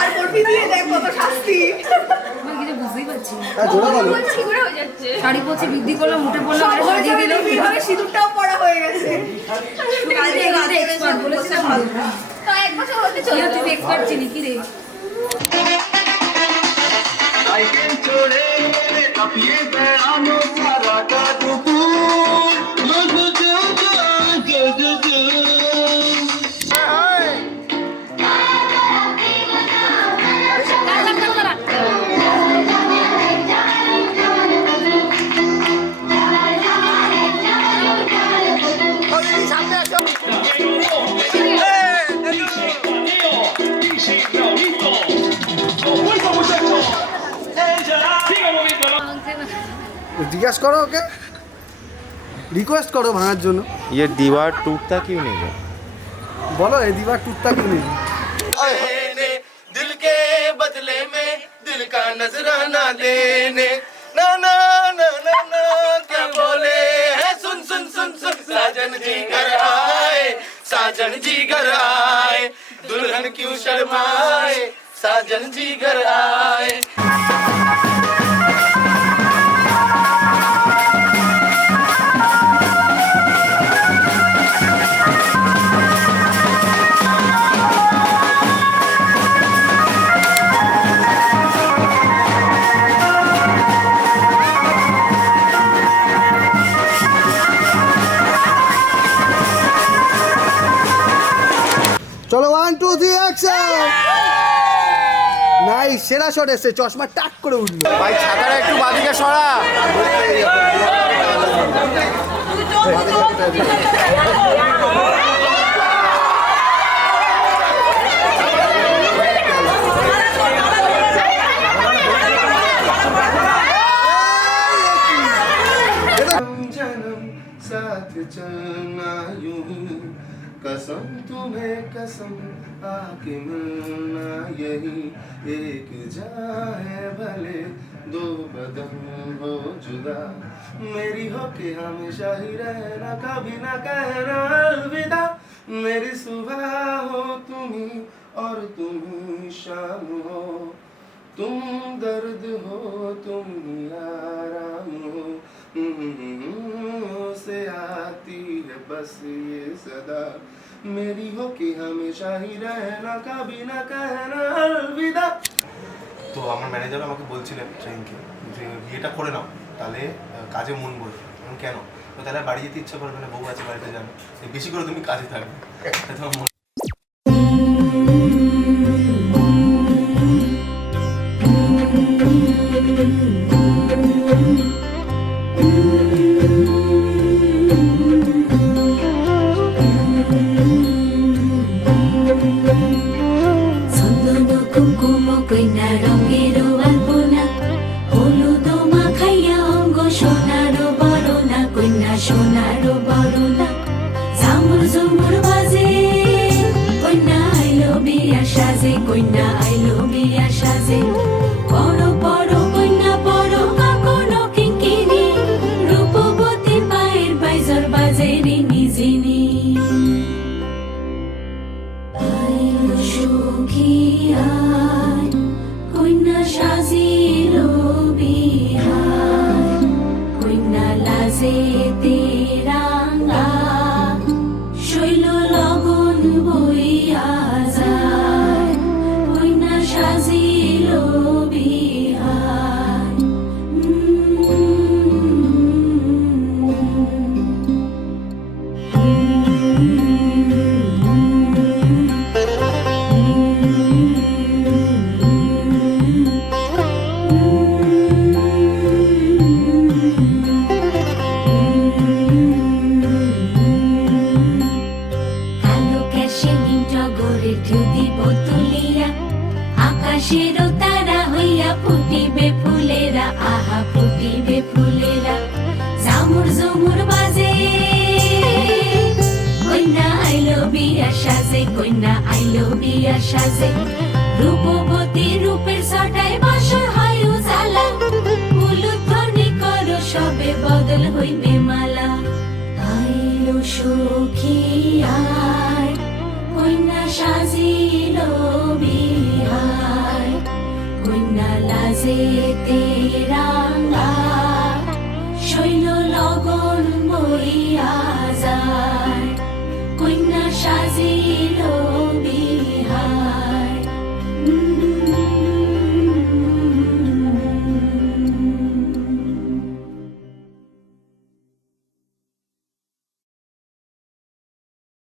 আর করবি দিয়ে দেখ কত শাস্তি। আমি কিছু বুঝতেই পারছি না। ঠিক হয়ে যাচ্ছে। শাড়ি পরছি, বৃদ্ধি করলাম, উঠে পড়লাম, আর সাজিয়ে দিলাম। এইভাবে সিঁদুরটাও পড়া হয়ে গেছে। কালকে রাতে এক্সপার্ট বলেছিলাম ভালো। তো এক বছর হতে চলে তুই এক্সপার্ট ছিলি কি রে? साइकिल छोड़े काफिए पैरानो सारा का जिज्ञास करो ओके रिक्वेस्ट करो भाঙার জন্য ये दीवार टूटता क्यों नहीं है? बोलो ये दीवार टूटता क्यों नहीं दिल के बदले में दिल का नजराना देने ना ना ना ना ना क्या बोले है सुन सुन सुन सुन साजन जी घर आए साजन जी घर आए दुल्हन क्यों शर्माए साजन जी घर आए चलो 1 2 3 एक्शन नाइस सेरा शॉट এসে চশমা টাক করে উঠলো भाई ছাতাটা একটু বাদিকে সরা जन्म साथ चलना यूं कसम तुम्हें कसम आके मिलना यही एक जहाँ है भले दो बदन हो जुदा मेरी हो के हमेशा ही रहना कभी ना कहना अलविदा मेरी सुबह हो तुम्ही और तुम्ही शाम हो तुम दर्द हो तुम आराम हो से आती है बस ये सदा मेरी हो कि हमेशा ही रहना कभी ना कहना अलविदा তো আমার ম্যানেজার আমাকে বলছিলেন ট্রেনকে যে বিয়েটা করে নাও তাহলে কাজে মন বসবে কেন তো তাহলে বাড়ি যেতে ইচ্ছা করবে না বউ আছে বাড়িতে যাবে বেশি করে তুমি কাজে থাকবে তোমার মন কইনা আইলো বিয়া সাজে পড়ো পড়ো কইনা পড়ো কাকনো কিঙ্কিনি রূপবতী পায়ের বাইজর বাজে রিনি জিনি আইলো সুখী আয় কইনা সাজিলো বিহার কইনা লাজে তেরাঙ্গা শৈল লগন বইয়া যায় কইনা সাজিলো বিহার কালো ক্যাশে নিম টগরের ঢেউ দিব তুলিয়া আকাশেরও তারা হইয়া ফুটিবে ফুলেরা আহা ফুটিবে ফুলেরা জামুর জমুর বাজে কইনা আইলো বিয়া সাজে কইনা আইলো বিয়া সাজে রূপবতী রূপের ছটায় বাসর হয় উজালা উলুধ্বনি করো সবে বদল হইবে মালা আইলো সখী আর কইনা সাজে